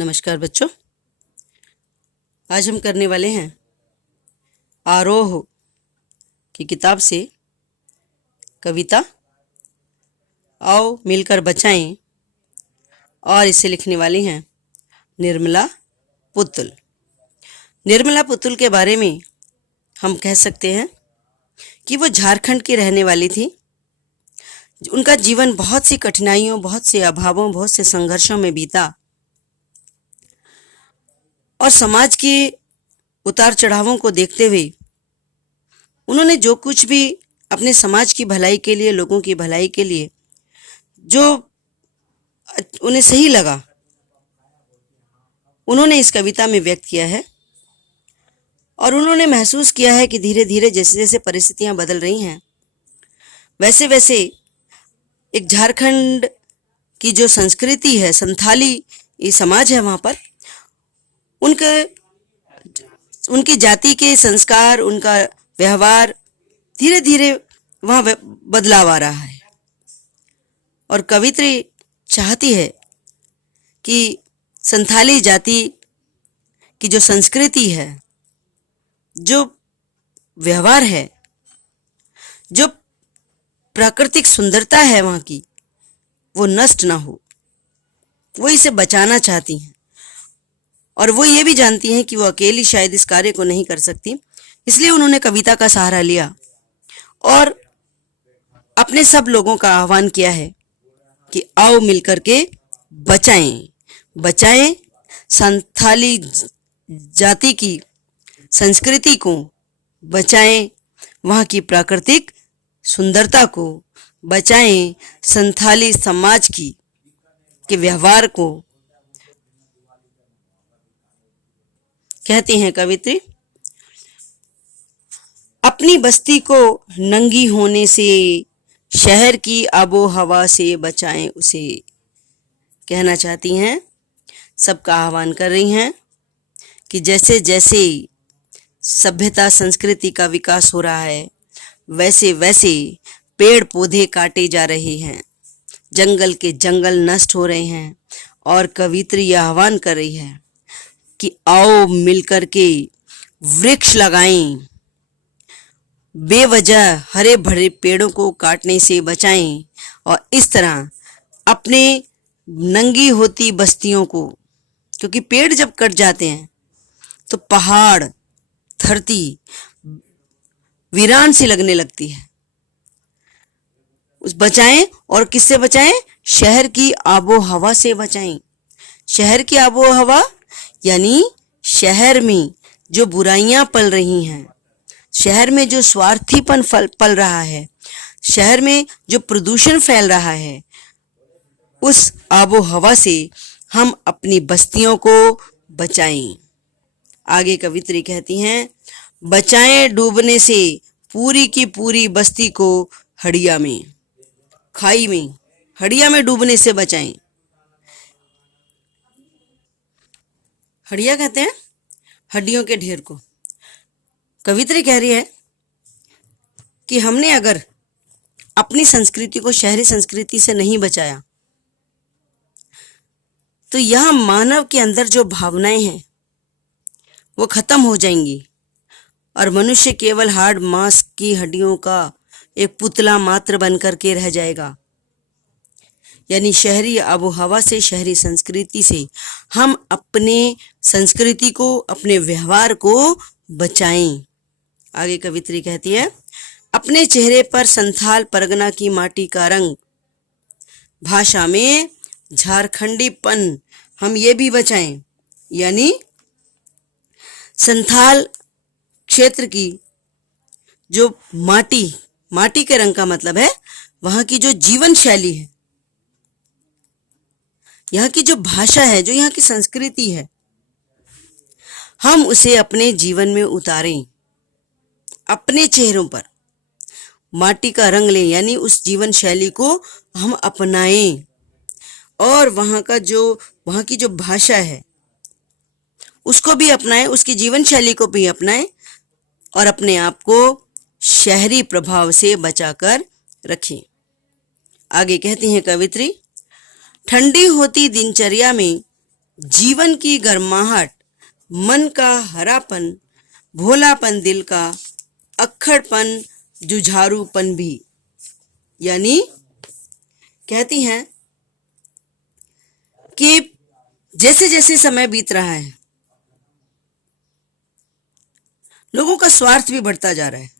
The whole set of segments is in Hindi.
नमस्कार बच्चों, आज हम करने वाले हैं आरोह की किताब से कविता आओ मिलकर बचाएं, और इसे लिखने वाली हैं निर्मला पुतुल। निर्मला पुतुल के बारे में हम कह सकते हैं कि वो झारखंड की रहने वाली थी। उनका जीवन बहुत सी कठिनाइयों, बहुत से अभावों, बहुत से संघर्षों में बीता और समाज के उतार चढ़ावों को देखते हुए उन्होंने जो कुछ भी अपने समाज की भलाई के लिए, लोगों की भलाई के लिए जो उन्हें सही लगा, उन्होंने इस कविता में व्यक्त किया है। और उन्होंने महसूस किया है कि धीरे धीरे जैसे जैसे परिस्थितियां बदल रही हैं, वैसे वैसे एक झारखंड की जो संस्कृति है, संथाली समाज है, वहाँ पर उनकी जाति के संस्कार, उनका व्यवहार धीरे धीरे वहाँ बदलाव आ रहा है। और कवित्री चाहती है कि संथाली जाति की जो संस्कृति है, जो व्यवहार है, जो प्राकृतिक सुंदरता है वहाँ की, वो नष्ट ना हो। वो इसे बचाना चाहती हैं और वो ये भी जानती हैं कि वो अकेली शायद इस कार्य को नहीं कर सकती। इसलिए उन्होंने कविता का सहारा लिया और अपने सब लोगों का आह्वान किया है कि आओ मिलकर के बचाएं संथाली जाति की संस्कृति को, बचाएं वहाँ की प्राकृतिक सुंदरता को, बचाएं संथाली समाज के व्यवहार को। कहती हैं कवित्री, अपनी बस्ती को नंगी होने से, शहर की आबो हवा से बचाएं उसे। कहना चाहती हैं, सबका आह्वान कर रही हैं कि जैसे जैसे सभ्यता संस्कृति का विकास हो रहा है, वैसे वैसे पेड़ पौधे काटे जा रहे हैं, जंगल के जंगल नष्ट हो रहे हैं। और कवित्री यह आह्वान कर रही है कि आओ मिलकर के वृक्ष लगाएं, बेवजह हरे भरे पेड़ों को काटने से बचाएं और इस तरह अपने नंगी होती बस्तियों को, क्योंकि पेड़ जब कट जाते हैं तो पहाड़, धरती वीरान सी लगने लगती है। उस बचाएं, और किससे बचाएं? शहर की आबो हवा से बचाएं। शहर की आबो हवा यानी शहर में जो बुराइयां पल रही हैं, शहर में जो स्वार्थीपन पल रहा है, शहर में जो प्रदूषण फैल रहा है, उस आबो हवा से हम अपनी बस्तियों को बचाएं। आगे कवित्री कहती हैं, बचाएं डूबने से पूरी की पूरी बस्ती को हड़िया में, खाई में, हड़िया में डूबने से बचाएं। हड़िया कहते हैं हड्डियों के ढेर को। कवित्री कह रही है कि हमने अगर अपनी संस्कृति को शहरी संस्कृति से नहीं बचाया तो यह मानव के अंदर जो भावनाएं हैं वो खत्म हो जाएंगी और मनुष्य केवल हाड़ मांस की हड्डियों का एक पुतला मात्र बनकर के रह जाएगा। यानी शहरी आबो हवा से, शहरी संस्कृति से हम अपने संस्कृति को, अपने व्यवहार को बचाएं। आगे कवित्री कहती है, अपने चेहरे पर संथाल परगना की माटी का रंग, भाषा में झारखंडीपन हम ये भी बचाएं। यानी संथाल क्षेत्र की जो माटी के रंग का मतलब है वहां की जो जीवन शैली है, यहाँ की जो भाषा है, जो यहाँ की संस्कृति है, हम उसे अपने जीवन में उतारें, अपने चेहरों पर माटी का रंग लें। यानी उस जीवन शैली को हम अपनाएं और वहाँ की जो भाषा है उसको भी अपनाएं, उसकी जीवन शैली को भी अपनाएं और अपने आप को शहरी प्रभाव से बचाकर रखें। आगे कहती हैं कवित्री, ठंडी होती दिनचर्या में जीवन की गर्माहट, मन का हरापन, भोलापन दिल का, अक्खड़पन, जुझारूपन भी। यानी कहती हैं कि जैसे जैसे समय बीत रहा है, लोगों का स्वार्थ भी बढ़ता जा रहा है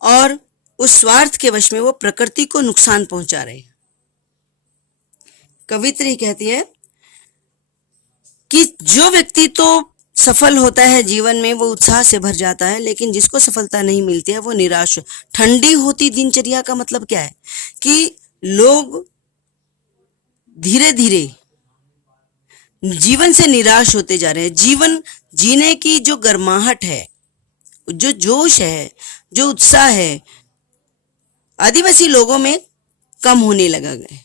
और उस स्वार्थ के वश में वो प्रकृति को नुकसान पहुंचा रहे हैं। कवित्री कहती है कि जो व्यक्ति तो सफल होता है जीवन में वो उत्साह से भर जाता है, लेकिन जिसको सफलता नहीं मिलती है वो निराश। ठंडी होती दिनचर्या का मतलब क्या है कि लोग धीरे धीरे जीवन से निराश होते जा रहे हैं। जीवन जीने की जो गर्माहट है, जो जोश है, जो उत्साह है, आदिवासी लोगों में कम होने लगा है,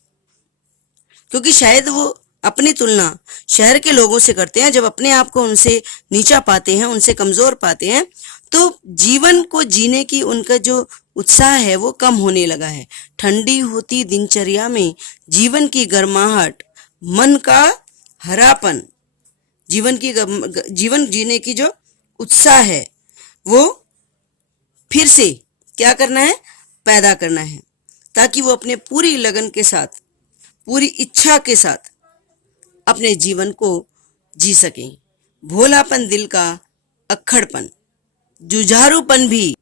क्योंकि शायद वो अपनी तुलना शहर के लोगों से करते हैं। जब अपने आप को उनसे नीचा पाते हैं, उनसे कमजोर पाते हैं, तो जीवन को जीने की उनका जो उत्साह है वो कम होने लगा है। ठंडी होती दिनचर्या में जीवन की गर्माहट, मन का हरापन, जीवन जीने की जो उत्साह है वो फिर से क्या करना है, पैदा करना है, ताकि वो अपने पूरी लगन के साथ, पूरी इच्छा के साथ अपने जीवन को जी सकें। भोलापन दिल का, अक्खड़पन, जुझारूपन भी।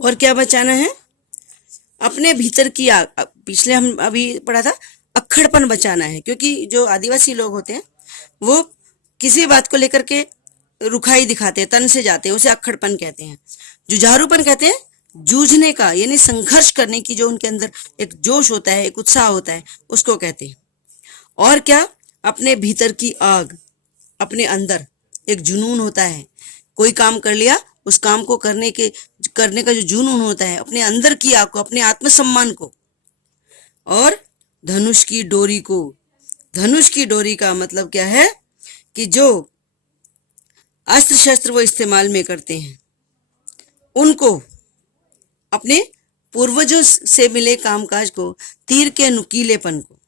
और क्या बचाना है, अपने भीतर की आग। पिछले हम अभी पढ़ा था, अक्खड़पन बचाना है, क्योंकि जो आदिवासी लोग होते हैं वो किसी बात को लेकर के रुखाई दिखाते हैं, तन से जाते हैं, उसे अक्खड़पन कहते हैं। जुझारूपन कहते हैं जूझने का, यानी संघर्ष करने की जो उनके अंदर एक जोश होता है, एक उत्साह होता है, उसको कहते हैं। और क्या, अपने भीतर की आग, अपने अंदर एक जुनून होता है। कोई काम कर लिया, उस काम को करने का जो जुनून होता है, अपने अंदर की आग को, अपने आत्मसम्मान को। और धनुष की डोरी को, धनुष की डोरी का मतलब क्या है कि जो अस्त्र शस्त्र वो इस्तेमाल में करते हैं, उनको, अपने पूर्वजों से मिले कामकाज को, तीर के नुकीलेपन को,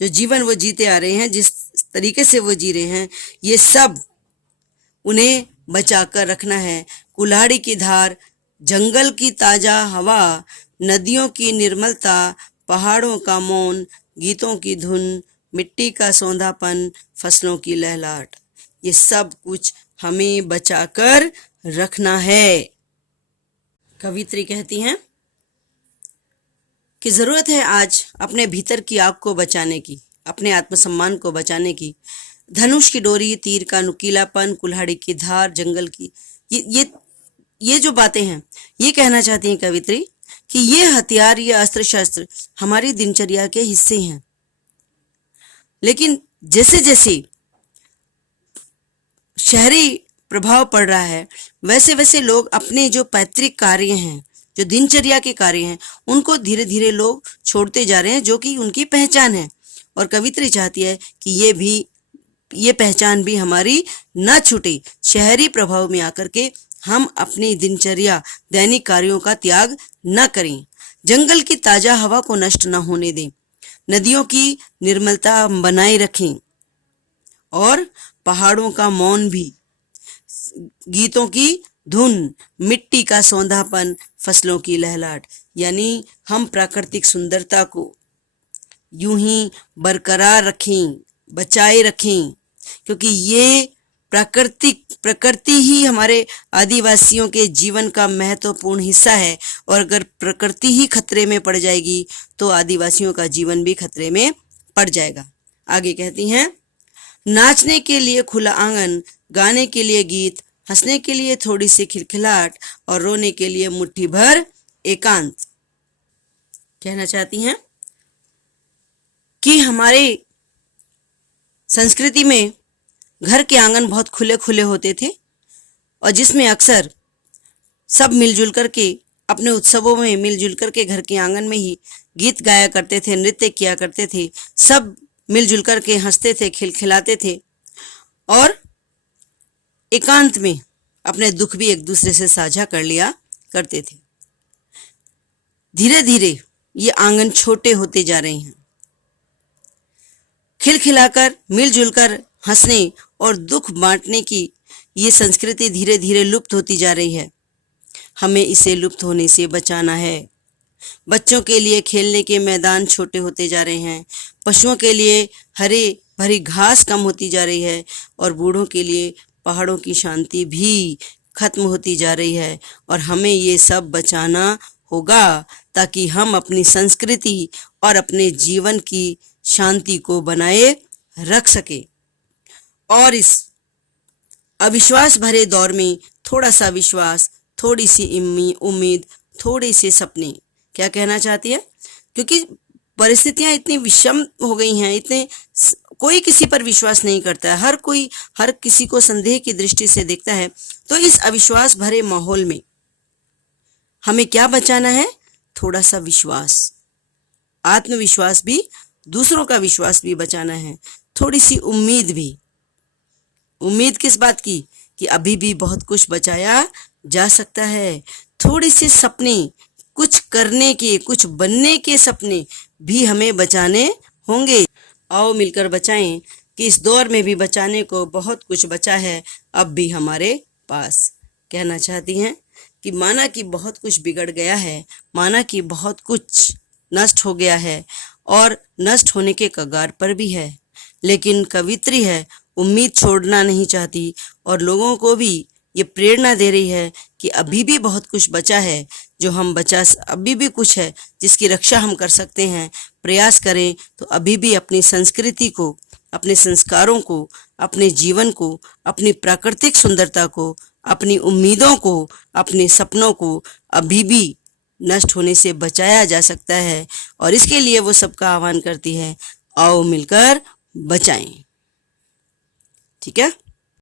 जो जीवन वो जीते आ रहे हैं, जिस तरीके से वो जी रहे हैं, ये सब उन्हें बचाकर रखना है। कुल्हाड़ी की धार, जंगल की ताजा हवा, नदियों की निर्मलता, पहाड़ों का मौन, गीतों की धुन, मिट्टी का सौंधापन, फसलों की लहलहाट, ये सब कुछ हमें बचाकर रखना है। कवित्री कहती हैं कि जरूरत है आज अपने भीतर की आग को बचाने की, अपने आत्मसम्मान को बचाने की। धनुष की डोरी, तीर का नुकीलापन, कुल्हाड़ी की धार, जंगल की, ये जो बातें हैं, ये कहना चाहती हैं कवित्री कि ये हथियार, ये अस्त्र शस्त्र हमारी दिनचर्या के हिस्से हैं। लेकिन जैसे जैसे शहरी प्रभाव पड़ रहा है, वैसे वैसे लोग अपने जो पैतृक कार्य हैं, जो दिनचर्या के कार्य हैं, उनको धीरे धीरे लोग छोड़ते जा रहे हैं, जो कि उनकी पहचान है। और कवित्री चाहती है कि ये पहचान भी हमारी न छूटे। शहरी प्रभाव में आकर के हम अपनी दिनचर्या, दैनिक कार्यों का त्याग न करें। जंगल की ताजा हवा को नष्ट न होने दें, नदियों की निर्मलता बनाए रखें, और पहाड़ों का मौन भी, गीतों की धुन, मिट्टी का सौंधापन, फसलों की लहलहाट, यानी हम प्राकृतिक सुंदरता को यूं ही बरकरार रखें, बचाए रखें, क्योंकि ये प्रकृति ही हमारे आदिवासियों के जीवन का महत्वपूर्ण हिस्सा है। और अगर प्रकृति ही खतरे में पड़ जाएगी तो आदिवासियों का जीवन भी खतरे में पड़ जाएगा। आगे कहती हैं, नाचने के लिए खुला आंगन, गाने के लिए गीत, हंसने के लिए थोड़ी सी खिलखिलाहट, और रोने के लिए मुट्ठी भर एकांत। कहना चाहती हैं कि हमारे संस्कृति में घर के आंगन बहुत खुले खुले होते थे, और जिसमें अक्सर सब मिलजुल करके अपने उत्सवों में मिलजुल करके घर के आंगन में ही गीत गाया करते थे, नृत्य किया करते थे, सब मिलजुल करके हंसते थे, खिलखिलाते थे, और एकांत में अपने दुख भी एक दूसरे से साझा कर लिया करते थे। धीरे धीरे ये आंगन छोटे होते जा रहे हैं। खिलखिलाकर मिलजुल कर हंसने और दुख बांटने की ये संस्कृति धीरे धीरे लुप्त होती जा रही है। हमें इसे लुप्त होने से बचाना है। बच्चों के लिए खेलने के मैदान छोटे होते जा रहे हैं, पशुओं के लिए हरे भरी घास कम होती जा रही है और बूढ़ों के लिए पहाड़ों की शांति भी खत्म होती जा रही है। और हमें ये सब बचाना होगा ताकि हम अपनी संस्कृति और अपने जीवन की शांति को बनाए रख सके। और इस अविश्वास भरे दौर में थोड़ा सा विश्वास, थोड़ी सी उम्मीद, थोड़े से सपने, क्या कहना चाहती है? क्योंकि परिस्थितियां इतनी विषम हो गई हैं, इतने कोई किसी पर विश्वास नहीं करता है, हर किसी को संदेह की दृष्टि से देखता है। तो इस अविश्वास भरे माहौल में हमें क्या बचाना है? थोड़ा सा विश्वास, आत्मविश्वास भी, दूसरों का विश्वास भी बचाना है। थोड़ी सी उम्मीद भी। उम्मीद किस बात की? कि अभी भी बहुत कुछ बचाया जा सकता है। थोड़ी सी सपने, कुछ करने के, कुछ बनने के सपने भी हमें बचाने होंगे। आओ मिलकर बचाएं कि इस दौर में भी बचाने को बहुत कुछ बचा है अब भी हमारे पास। कहना चाहती हैं कि माना कि बहुत कुछ बिगड़ गया है, माना कि बहुत कुछ नष्ट हो गया है और नष्ट होने के कगार पर भी है, लेकिन कवित्री है उम्मीद छोड़ना नहीं चाहती और लोगों को भी ये प्रेरणा दे रही है कि अभी भी बहुत कुछ बचा है, जो हम अभी भी कुछ है जिसकी रक्षा हम कर सकते हैं। प्रयास करें तो अभी भी अपनी संस्कृति को, अपने संस्कारों को, अपने जीवन को, अपनी प्राकृतिक सुंदरता को, अपनी उम्मीदों को, अपने सपनों को अभी भी नष्ट होने से बचाया जा सकता है। और इसके लिए वो सबका आह्वान करती है, आओ मिलकर बचाएं। ठीक है।